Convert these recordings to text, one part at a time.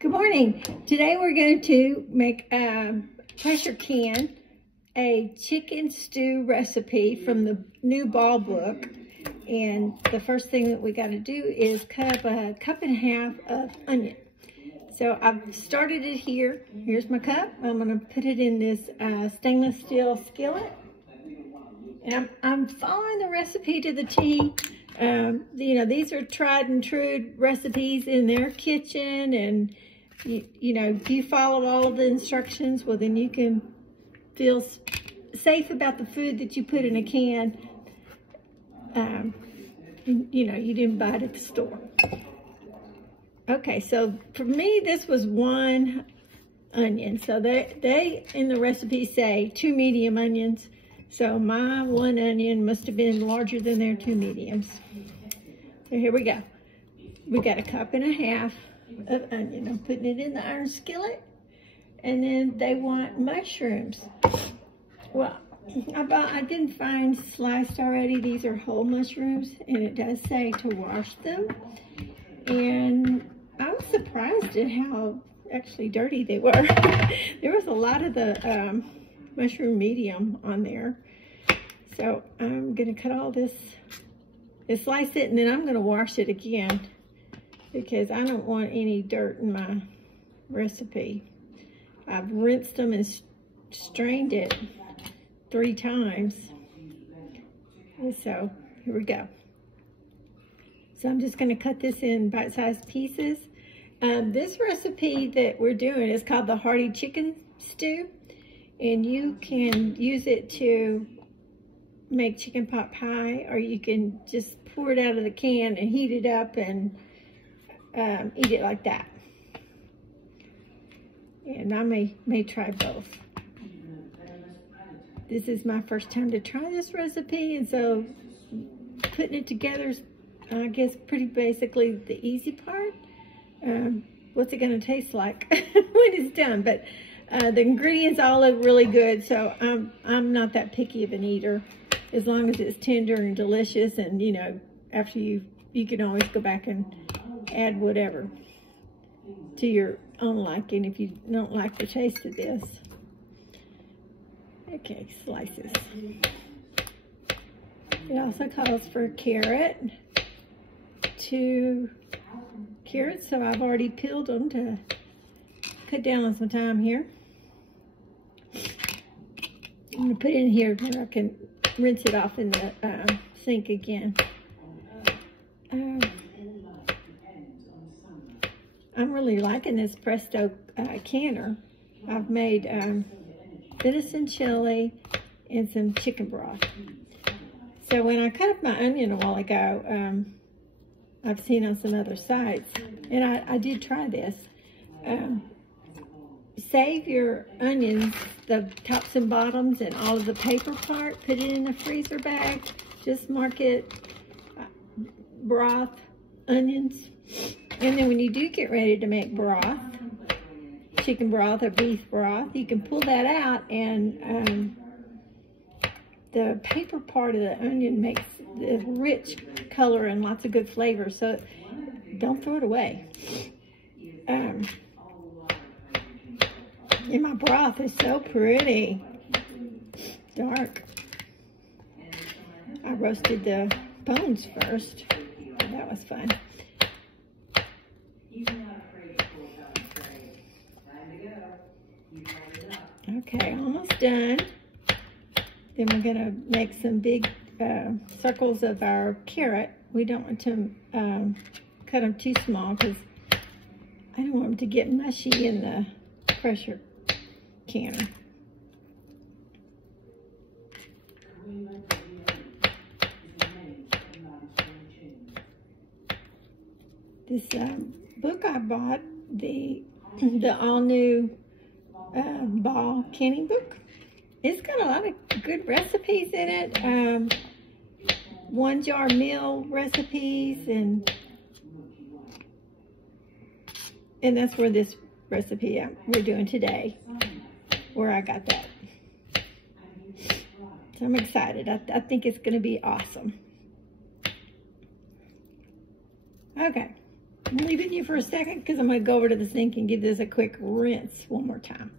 Good morning. Today we're going to make a pressure can, a chicken stew recipe from the new ball book. And the first thing that we got to do is cut up a cup and a half of onion. So I've started it here. Here's my cup. I'm going to put it in this stainless steel skillet. And I'm following the recipe to the T. These are tried and true recipes in their kitchen, and if you follow all of the instructions, well, then you can feel safe about the food that you put in a can. You didn't buy it at the store. Okay, so for me, this was one onion. So they in the recipe say 2 medium onions. So my one onion must have been larger than their 2 mediums. So here we go. We got a cup and a half of onion. I'm putting it in the iron skillet. And then they want mushrooms. Well, I didn't find sliced already. These are whole mushrooms, and it does say to wash them. And I was surprised at how actually dirty they were. There was a lot of the mushroom medium on there. So I'm gonna cut all this and slice it, and then I'm gonna wash it again because I don't want any dirt in my recipe. I've rinsed them and strained it 3 times. And so here we go. So I'm just gonna cut this in bite-sized pieces. This recipe that we're doing is called the Hearty chicken stew. And you can use it to make chicken pot pie, or you can just pour it out of the can and heat it up and eat it like that. And I may try both. This is my first time to try this recipe, and so putting it together is, I guess, pretty basically the easy part. What's it gonna taste like when it's done? But the ingredients all look really good, so I'm not that picky of an eater. As long as it's tender and delicious, and after you can always go back and add whatever to your own liking if you don't like the taste of this. Okay, slices. It also calls for a carrot. 2 carrots, so I've already peeled them to cut down on some time here. I'm going to put it in here so I can rinse it off in the sink again. I'm really liking this Presto canner. I've made venison chili and some chicken broth. So when I cut up my onion a while ago, I've seen on some other sites, and I did try this. Save your onions, the tops and bottoms and all of the paper part, put it in a freezer bag. Just mark it broth, onions. And then when you do get ready to make broth, chicken broth or beef broth, you can pull that out, and the paper part of the onion makes a rich color and lots of good flavor, so don't throw it away. And my broth is so pretty, dark. I roasted the bones first. That was fun. Okay, almost done. Then we're gonna make some big circles of our carrot. We don't want to cut them too small because I don't want them to get mushy in the pressure canner. This book I bought, the all-new ball canning book, it's got a lot of good recipes in it. 1 jar meal recipes, and that's where this recipe we're doing today, where I got that. So I'm excited. I think it's going to be awesome. Okay, I'm gonna leave it with you for a second because I'm gonna go over to the sink and give this a quick rinse one more time.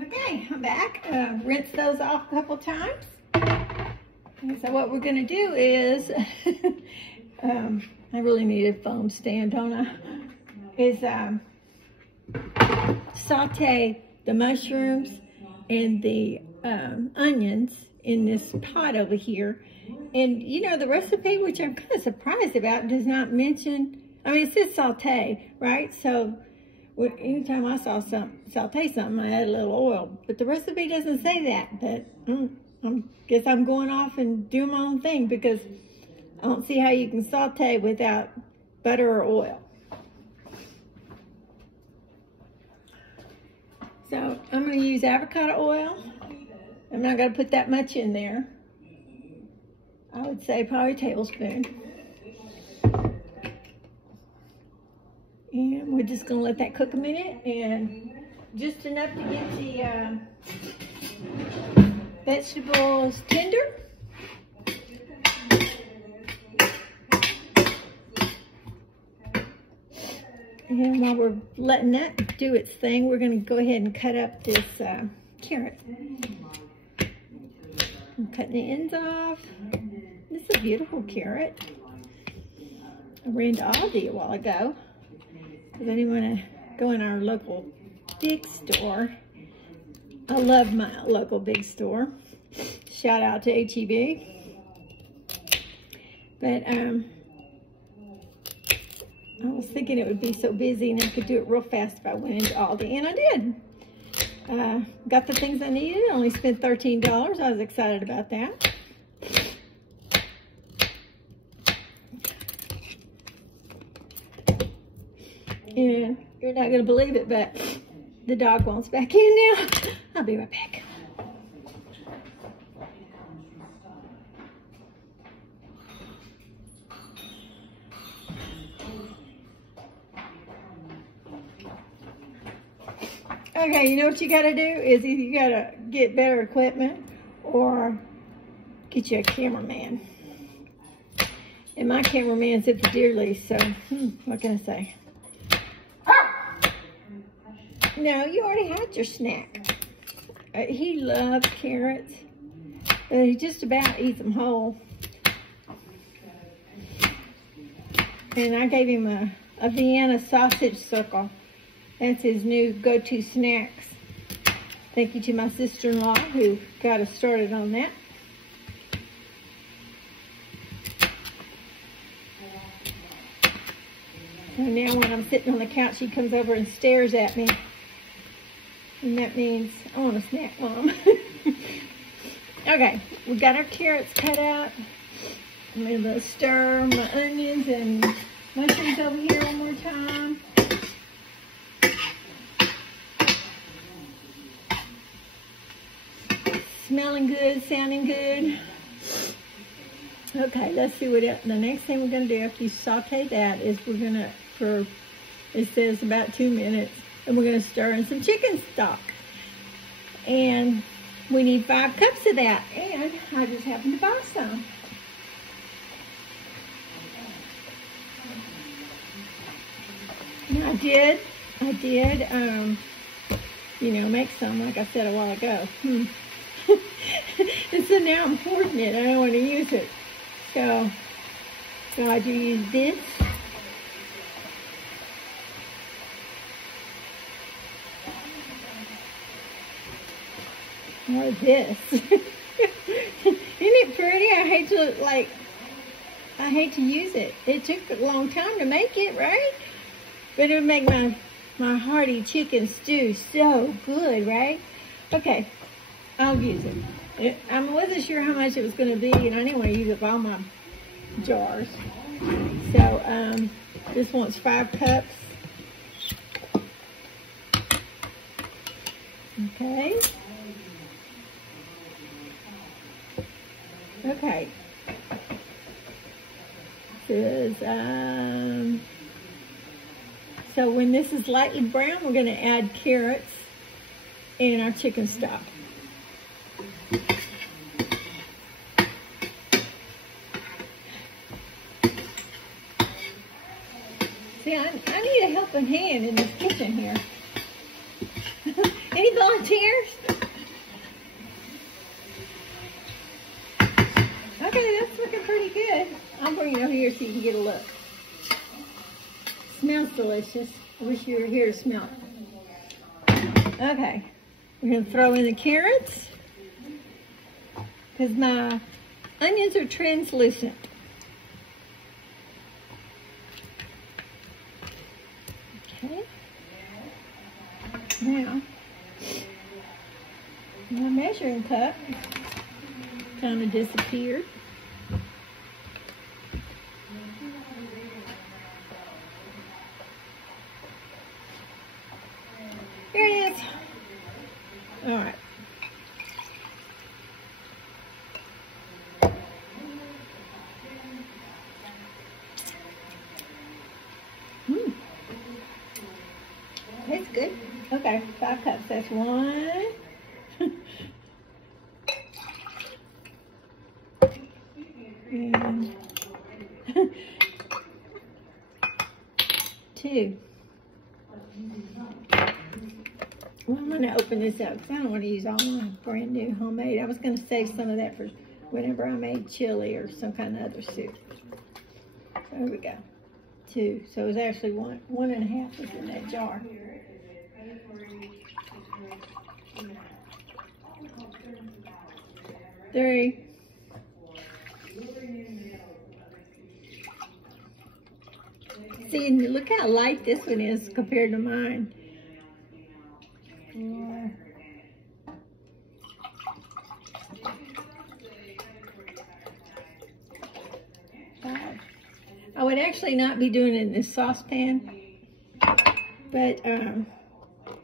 Okay, I'm back. Rinse those off a couple times. And so what we're going to do is, I really need a foam stand, don't I? Is saute the mushrooms and the onions in this pot over here. And you know, the recipe, which I'm kind of surprised about, does not mention, I mean, it says saute, right? So anytime I saute something, I add a little oil. But the recipe doesn't say that. But I guess I'm going off and doing my own thing because I don't see how you can saute without butter or oil. So I'm going to use avocado oil. I'm not going to put that much in there. I would say probably a tablespoon. And we're just going to let that cook a minute, and just enough to get the vegetables tender. And while we're letting that do its thing, we're going to go ahead and cut up this carrot. I'm cutting the ends off. This is a beautiful carrot. I ran to Aldi a while ago because I didn't want to go in our local big store. I love my local big store. Shout out to H-E-B. But I was thinking it would be so busy and I could do it real fast if I went into Aldi, and I did. Got the things I needed. Only spent $13. I was excited about that. And you're not going to believe it, but the dog wants back in now. I'll be right back. Okay, you know what you got to do is either you got to get better equipment or get you a cameraman. And my cameraman's at the deer lease, so what can I say? No, you already had your snack. He loves carrots, but he just about eats them whole. And I gave him a Vienna sausage circle. That's his new go-to snacks. Thank you to my sister-in-law who got us started on that. And now when I'm sitting on the couch, he comes over and stares at me. And that means, I want a snack, Mom. Okay, we got our carrots cut out. I'm going to stir my onions and mushrooms over here one more time. Smelling good, sounding good. Okay, let's see what the next thing we're going to do after you saute that is we're going to, it says about 2 minutes, and we're going to stir in some chicken stock. And we need 5 cups of that, and I just happened to buy some. And I did, you know, make some, like I said a while ago. And so now I'm hoarding it. I don't want to use it. So I do use this. Or this. Isn't it pretty? I hate to use it. It took a long time to make it, right? But it would make my hearty chicken stew so good, right? Okay, I'll use it. I wasn't sure how much it was going to be, and I didn't want to use up all my jars. So this one's 5 cups. Okay. Okay. This is, so when this is lightly brown, we're going to add carrots and our chicken stock. See, I need a helping hand in the kitchen here. Any volunteers? Okay, that's looking pretty good. I'll bring it over here so you can get a look. Smells delicious. I wish you were here to smell it. Okay, we're going to throw in the carrots because my onions are translucent. Okay. Now, my measuring cup kind of disappeared. Here it is. All right. That's good. Okay, 5 cups. That's 1. And 2. Well, I'm going to open this up because I don't want to use all my brand new homemade. I was going to save some of that for whenever I made chili or some kind of other soup. There we go. 2. So it's actually 1.5 is in that jar. Three. See, look how light this one is compared to mine. 4. 5. I would actually not be doing it in this saucepan, but I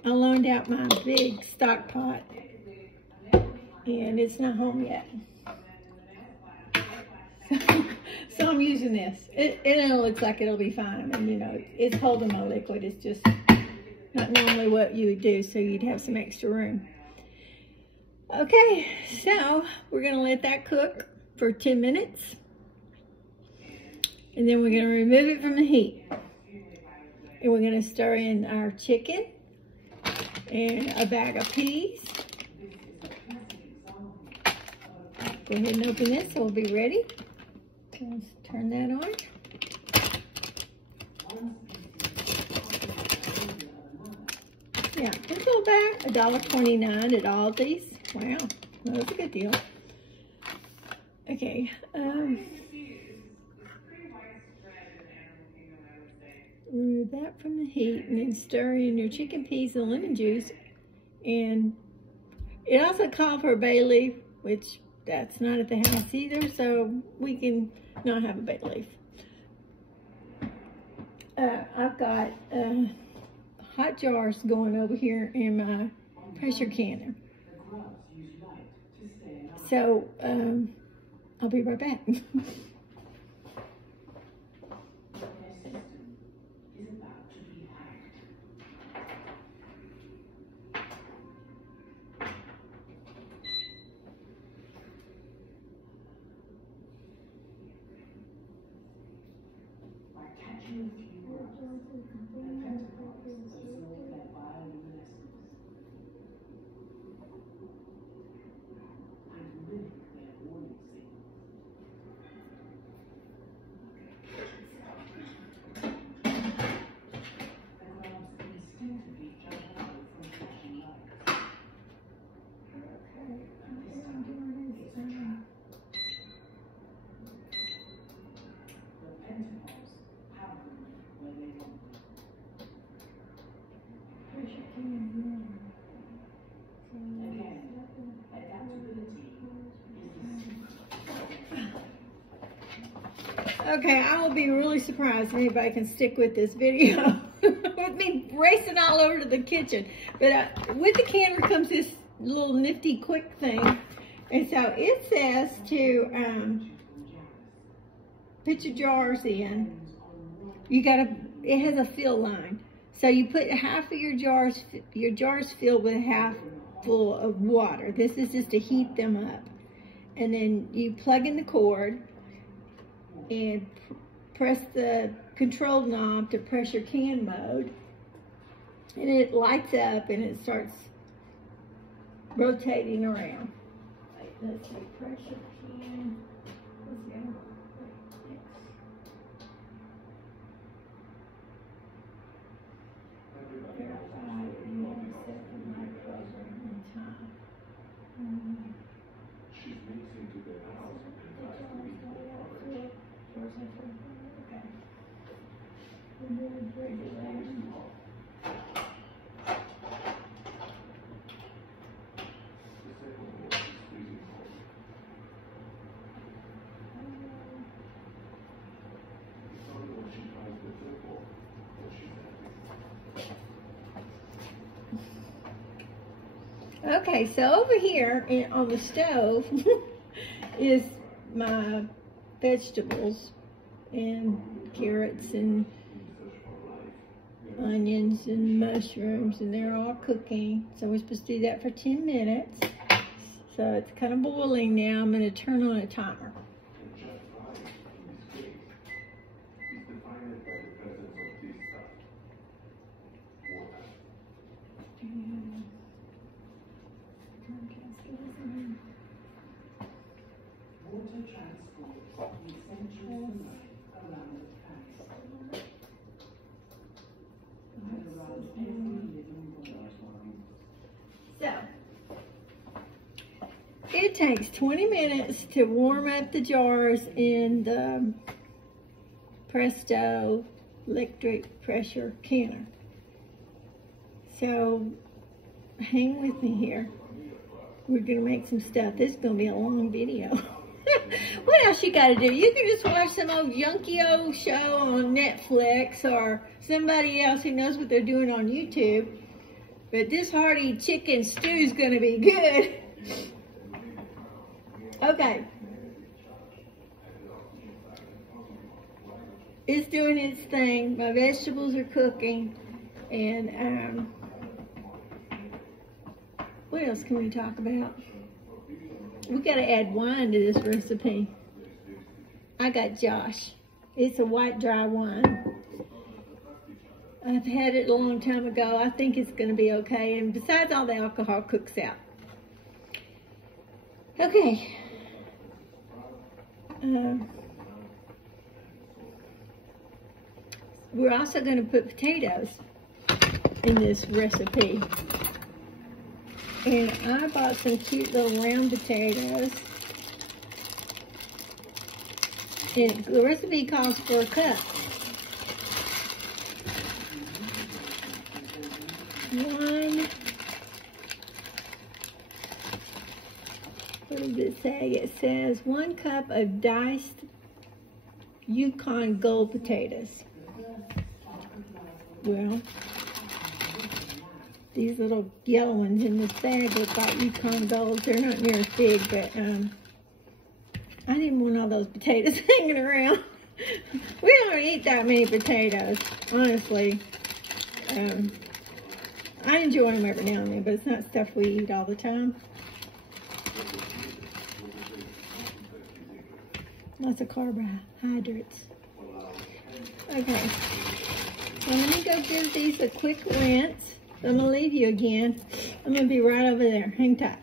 loaned out my big stock pot, and it's not home yet. So I'm using this. It looks like it'll be fine. I mean, you know, it's holding my liquid. It's just not normally what you would do, so you'd have some extra room. Okay, so we're gonna let that cook for 10 minutes. And then we're gonna remove it from the heat. And we're gonna stir in our chicken and a bag of peas. Go ahead and open this so we'll be ready. Let's turn that on. Yeah, it's all back $1.29 at Aldi's. Wow, that was a good deal. Okay, remove that from the heat and then stir in your chicken, peas, and lemon juice. And it also called for a bay leaf, which that's not at the house either, so we can not have a bay leaf. I've got hot jars going over here in my pressure canner. So I'll be right back. Okay, I will be really surprised if anybody can stick with this video with me racing all over to the kitchen. But with the canner comes this little nifty quick thing. And so it says to put your jars in. It has a fill line. So you put half of your jars filled with half full of water. This is just to heat them up. And then you plug in the cord and press the control knob to pressure can mode. And it lights up and it starts rotating around. Let's see, pressure can. Let's go. Verify you want to set the microphone in time. Okay, so over here on the stove is my vegetables and carrots and onions and mushrooms, and they're all cooking. So we're supposed to do that for 10 minutes. So it's kind of boiling now. I'm going to turn on a timer. So, it takes 20 minutes to warm up the jars in the Presto electric pressure canner. So, hang with me here. We're gonna make some stuff. This is gonna be a long video. What else you gotta do? You can just watch some old junky old show on Netflix or somebody else who knows what they're doing on YouTube. But this hearty chicken stew is gonna be good. Okay. It's doing its thing. My vegetables are cooking. And what else can we talk about? We gotta add wine to this recipe. I got Josh. It's a white dry wine. I've had it a long time ago. I think it's gonna be okay. And besides, all the alcohol cooks out. Okay. We're also gonna put potatoes in this recipe. And I bought some cute little round potatoes. And the recipe calls for a cup. What does it say? It says 1 cup of diced Yukon gold potatoes. Well, these little yellow ones in this bag look like Yukon golds. They're not near as big, but I didn't want all those potatoes hanging around. We don't eat that many potatoes, honestly. I enjoy them every now and then, but it's not stuff we eat all the time. Lots of carbohydrates. Okay, so let me go give these a quick rinse. I'm gonna leave you again. I'm gonna be right over there. Hang tight.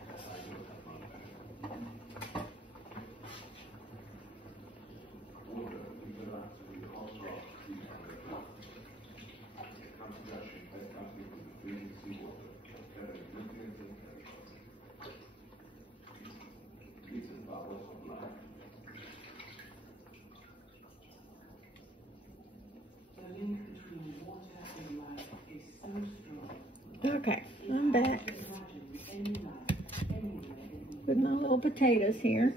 Okay, I'm back with my little potatoes here.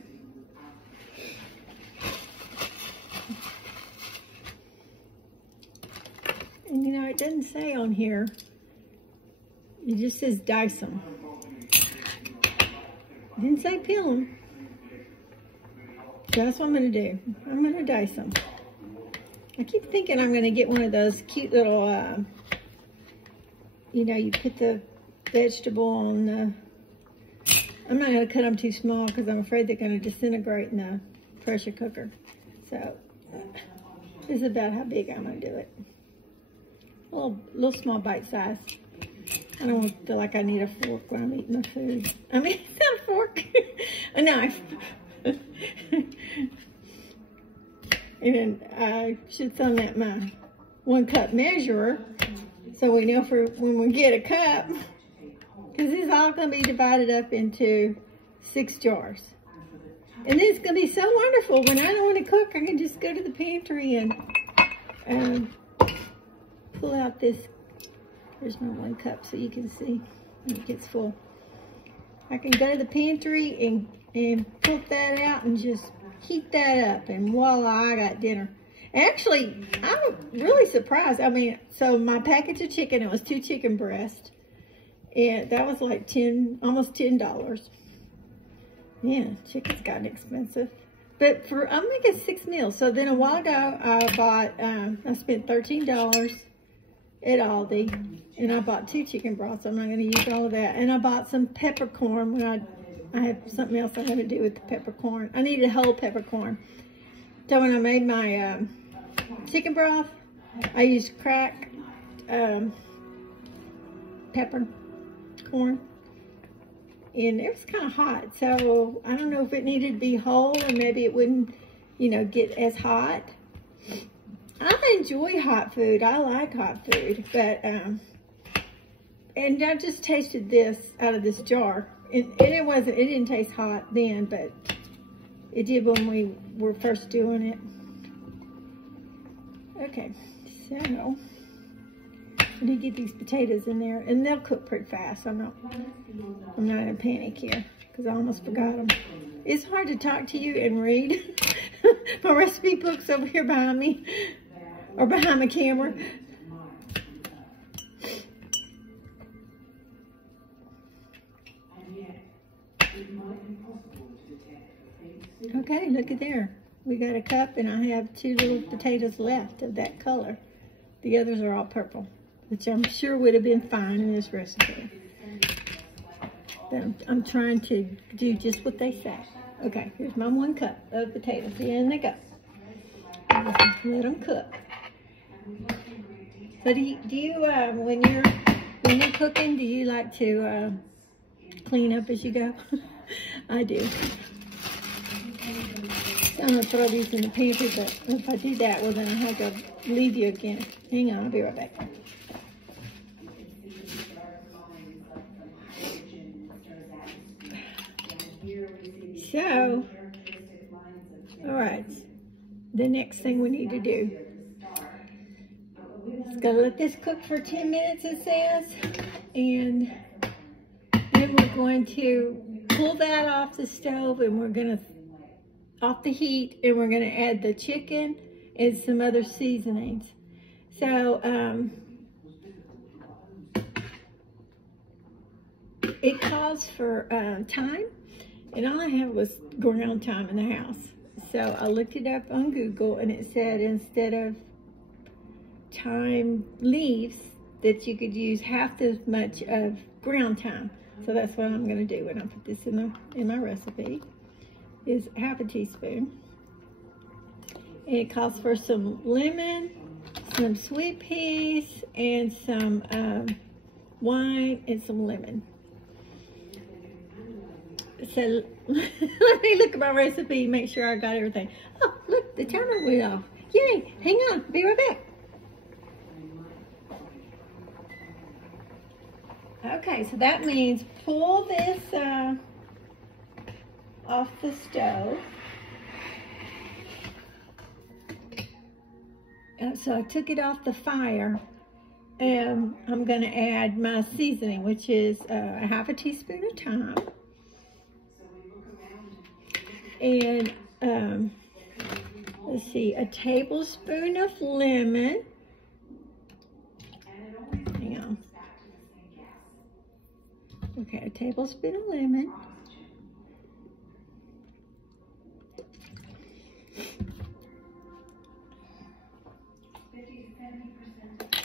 it doesn't say on here. It just says dice them. It didn't say peel them. So that's what I'm going to do. I'm going to dice them. I keep thinking I'm going to get one of those cute little, you know, you put the vegetable on the... I'm not going to cut them too small because I'm afraid they're going to disintegrate in the pressure cooker. So, this is about how big I'm going to do it. A little small bite size. I don't feel like I need a fork when I'm eating my food. I mean, it's not a fork, a knife. And then I should sum that my 1 cup measurer so we know for when we get a cup, because it's all going to be divided up into 6 jars. And then it's going to be so wonderful. When I don't want to cook, I can just go to the pantry and pull out this. Here's my 1 cup so you can see when it gets full. I can go to the pantry and pull that out and just heat that up, and voila, I got dinner. Actually, I'm really surprised. I mean, so my package of chicken, it was 2 chicken breasts, and that was like almost $10. Yeah, chicken's gotten expensive. But I'm making 6 meals. So then a while ago, I bought, I spent $13 at Aldi, and I bought 2 chicken broths. I'm not going to use all of that. And I bought some peppercorn when I have something else I'm going to do with the peppercorn. I needed whole peppercorn. So when I made my chicken broth, I used cracked peppercorn. And it was kind of hot. So I don't know if it needed to be whole, or maybe it wouldn't, you know, get as hot. I enjoy hot food. I like hot food. But, and I just tasted this out of this jar. And it didn't taste hot then, but it did when we were first doing it. Okay, so I need to get these potatoes in there, and they'll cook pretty fast. I'm not in a panic here because I almost forgot them. It's hard to talk to you and read. My recipe book's over here behind me, or behind the camera. Okay, look at there. We got a cup, and I have 2 little potatoes left of that color. The others are all purple, which I'm sure would have been fine in this recipe. But I'm trying to do just what they say. Okay, here's my 1 cup of potatoes. In they go. Let them cook. So do you when you're cooking, do you like to clean up as you go? I do. I'm going to throw these in the pantry, but if I do that, well, then I have to leave you again. Hang on, I'll be right back. So, all right, the next thing we need to do is going to let this cook for 10 minutes, it says, and then we're going to pull that off the stove, and we're going to off the heat, and we're going to add the chicken and some other seasonings. So it calls for thyme, and all I have was ground thyme in the house. So I looked it up on Google, and it said instead of thyme leaves that you could use half as much of ground thyme. So that's what I'm going to do when I put this in my recipe. Is half a teaspoon. And it calls for some lemon, some sweet peas, and some wine and some lemon. So let me look at my recipe, make sure I got everything. Oh, look, the timer went off. Yay, hang on, be right back. Okay, so that means pull this off the stove. So I took it off the fire, and I'm going to add my seasoning, which is a half a teaspoon of thyme, and let's see, a tablespoon of lemon, Okay, a tablespoon of lemon.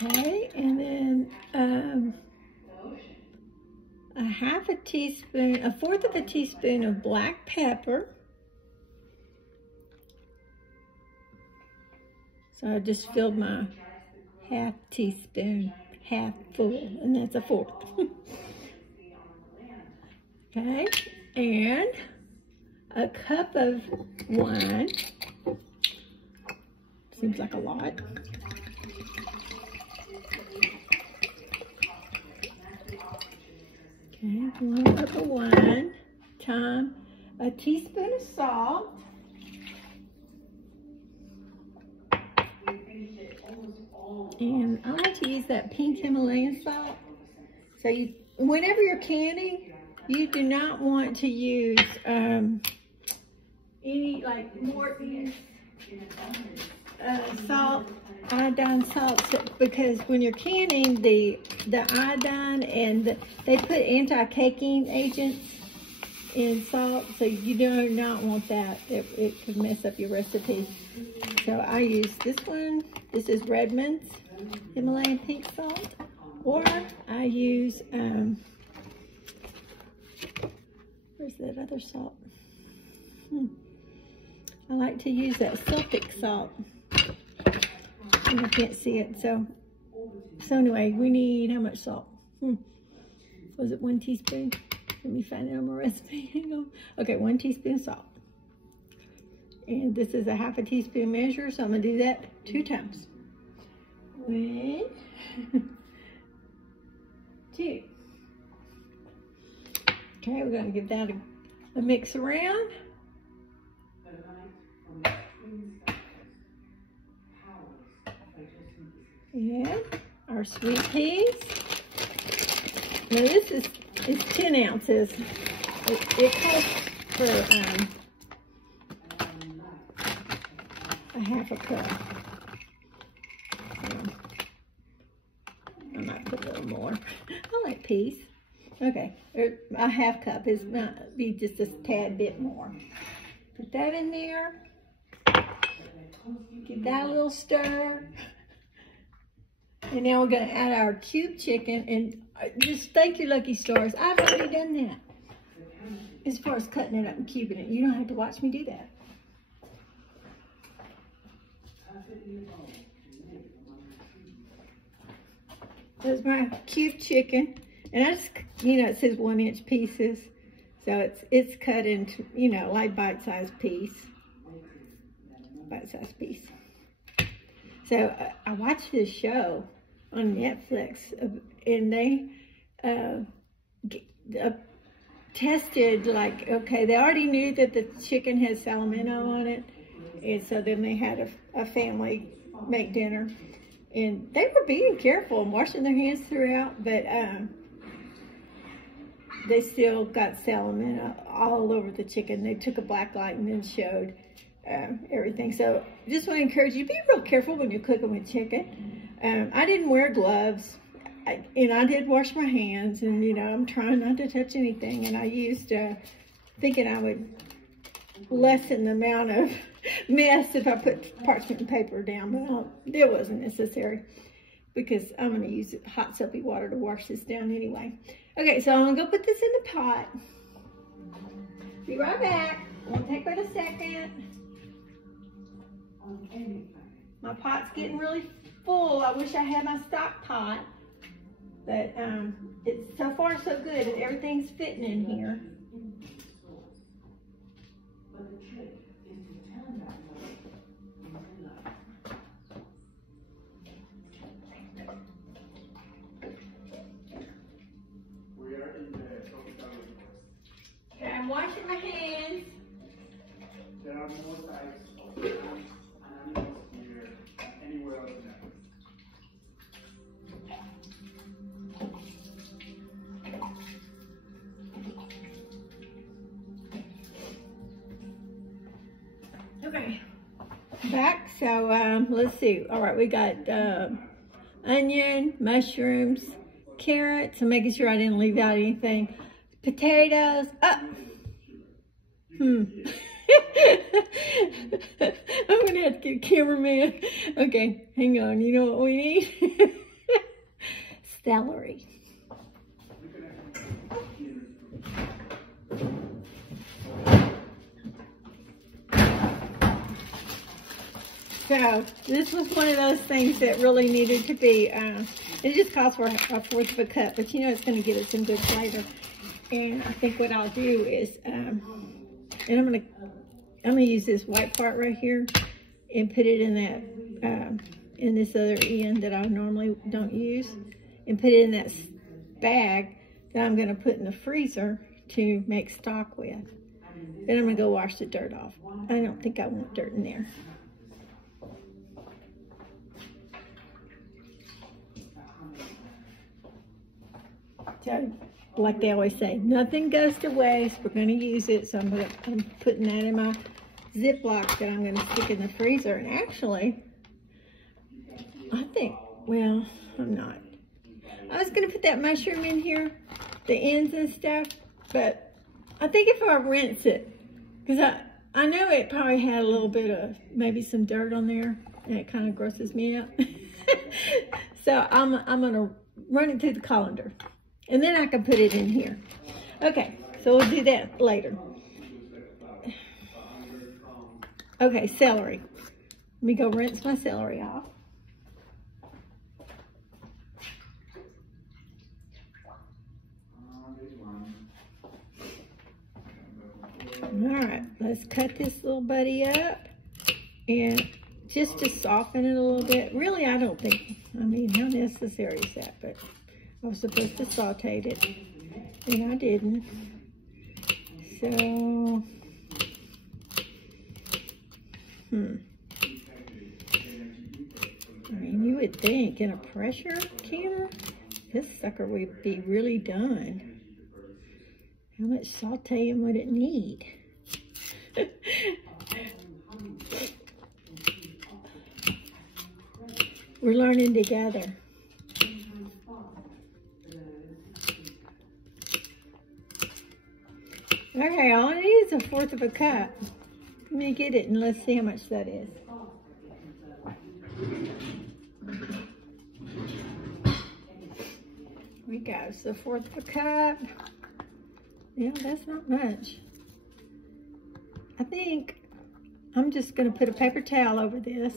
Okay, and then a fourth of a teaspoon of black pepper. So I just filled my half teaspoon, half full, and that's a fourth. Okay, and a cup of wine. Seems like a lot. Okay, 1 cup of wine, thyme, a teaspoon of salt, and I like to use that pink Himalayan salt. So whenever you're canning, you do not want to use any like Morton's salt, iodine salt, because when you're canning, the iodine and they put anti-caking agents in salt, so you do not want that. It could mess up your recipe. So I use this one. This is Redmond's Himalayan pink salt, or I use where's that other salt? I like to use that Celtic salt. And I can't see it, so anyway, we need how much salt? Was it 1 teaspoon? Let me find it on my recipe. Hang on. Okay, 1 teaspoon salt. And this is a half a teaspoon measure, so I'm gonna do that 2 times. 1, 2. Okay, we're gonna give that a mix around. And our sweet peas. Now this is 10 ounces. It calls for a half a cup. I might put a little more. I like peas. Okay, a half cup is might be just a tad bit more. Put that in there. Give that a little stir. And now we're going to add our cube chicken, and just thank your lucky stars. I've already done that. As far as cutting it up and cubing it, you don't have to watch me do that. There's my cube chicken, and I just, it says 1-inch pieces, so it's cut into, like bite-sized piece. Bite-sized piece. So I watched this show on Netflix, and they tested, like, okay, they already knew that the chicken had salmonella on it, and so then they had a family make dinner, and they were being careful and washing their hands throughout, but they still got salmonella all over the chicken. They took a black light and then showed everything. So just want to encourage you, be real careful when you're cooking with chicken. I didn't wear gloves, and I did wash my hands, and I'm trying not to touch anything, and I used thinking I would lessen the amount of mess if I put parchment paper down, but it wasn't necessary because I'm going to use hot soapy water to wash this down anyway. Okay, so I'm going to go put this in the pot. Be right back. Won't take but a second. My pot's getting really full. I wish I had my stock pot, but it's so far so good. Everything's fitting in here. Okay, I'm washing my hands. There are more types of plants and animals here than anywhere else in Africa. Okay, back. So let's see. All right, we got onion, mushrooms, carrots. I'm making sure I didn't leave out anything. Potatoes. Oh. I'm gonna have to get a cameraman. Okay, hang on. You know what we need? Celery. So this was one of those things that really needed to be, it just calls for a 1/4 of a cup, but you know it's going to give it some good flavor. And I think what I'll do is, and I'm gonna use this white part right here and put it in that, in this other end that I normally don't use, and put it in that bag that I'm gonna put in the freezer to make stock with. Then I'm gonna go wash the dirt off. I don't think I want dirt in there. So, like they always say, nothing goes to waste. We're going to use it. So I'm putting that in my Ziploc that I'm going to stick in the freezer. And actually, I think, well, I'm not. I was going to put that mushroom in here, the ends and stuff. But I think if I rinse it, because I know it probably had a little bit of maybe some dirt on there. And it kind of grosses me out. So I'm going to run it through the colander. And then I can put it in here. Okay, so we'll do that later. Okay, celery. Let me go rinse my celery off. All right, let's cut this little buddy up. And just to soften it a little bit. Really, I don't think, I mean, how necessary is that? But I was supposed to saute it, and I didn't. So, I mean, you would think in a pressure canner, this sucker would be really done. How much sauteing would it need? We're learning together. Okay, all I need is a 1/4 of a cup. Let me get it and let's see how much that is. We got so 1/4 of a cup. Yeah, that's not much. I think I'm just gonna put a paper towel over this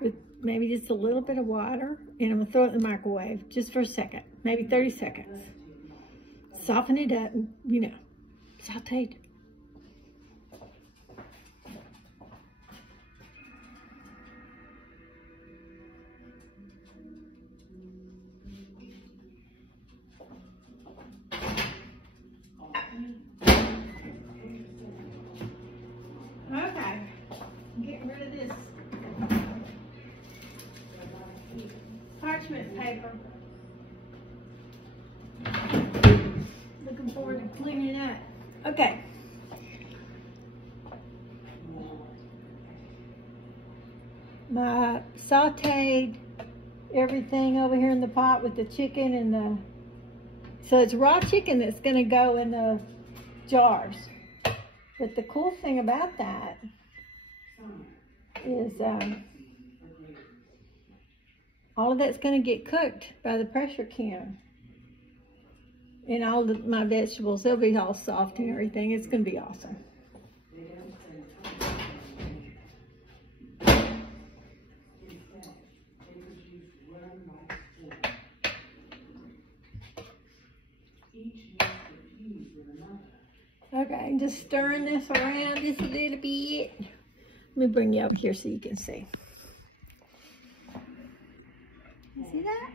with maybe just a little bit of water, and I'm gonna throw it in the microwave just for a second, maybe 30 seconds. Soften it up, and, you know, sauteed. Okay, I'm getting rid of this parchment paper. Looking forward to cleaning up. Okay. My sauteed everything over here in the pot with the chicken and the, so it's raw chicken that's gonna go in the jars. But the cool thing about that is all of that's gonna get cooked by the pressure can. And all my vegetables, they'll be all soft and everything. It's gonna be awesome. Okay, just stirring this around just a little bit. Let me bring you up here so you can see. You see that?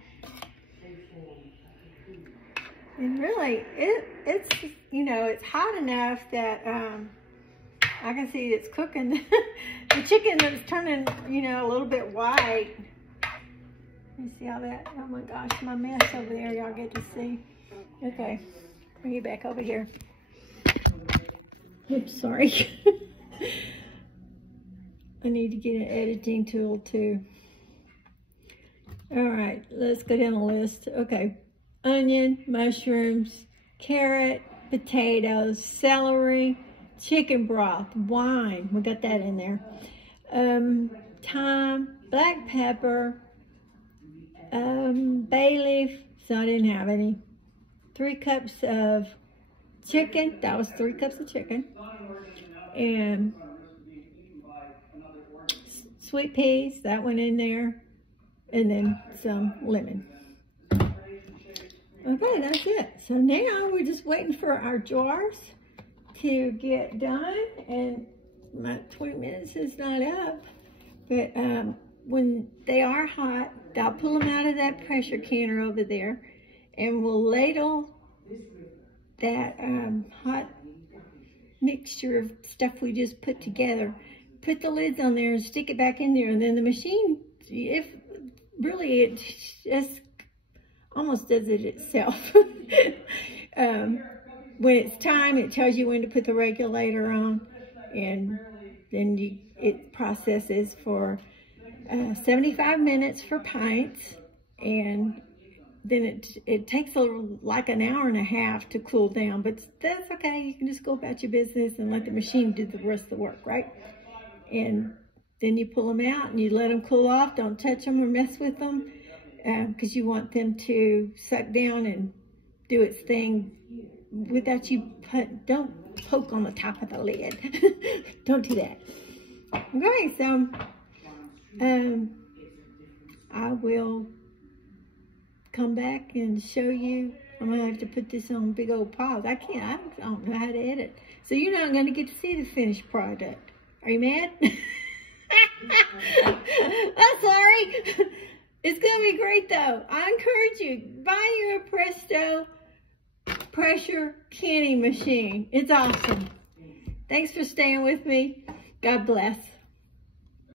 And really, it's you know, it's hot enough that I can see it's cooking. The chicken is turning, you know, a little bit white. You see all that? Oh my gosh, my mess over there, y'all get to see. Okay, bring you back over here. Oops, sorry. I need to get an editing tool too. All right, let's go down the list. Okay, onion, mushrooms, carrot, potatoes, celery, chicken broth, wine. We got that in there. Thyme, black pepper, bay leaf, so I didn't have any. 3 cups of chicken, that was 3 cups of chicken. And sweet peas, that went in there. And then some lemon. Okay, that's it. So now we're just waiting for our jars to get done. And my 20 minutes is not up. But when they are hot, I'll pull them out of that pressure canner over there. And we'll ladle that hot mixture of stuff we just put together. Put the lids on there and stick it back in there. And then the machine, if really it just almost does it itself. When it's time, it tells you when to put the regulator on. And then it processes for 75 minutes for pints. And then it takes like an hour and a half to cool down, but that's okay. You can just go about your business and let the machine do the rest of the work, right? And then you pull them out and you let them cool off. Don't touch them or mess with them because you want them to suck down and do its thing without you don't poke on the top of the lid. Don't do that. Okay, so I will come back and show you. I'm gonna have to put this on big old pause. I don't know how to edit. So you're not gonna get to see the finished product. Are you mad? I'm sorry. It's gonna be great though. I encourage you, buy you a Presto pressure canning machine. It's awesome. Thanks for staying with me. God bless.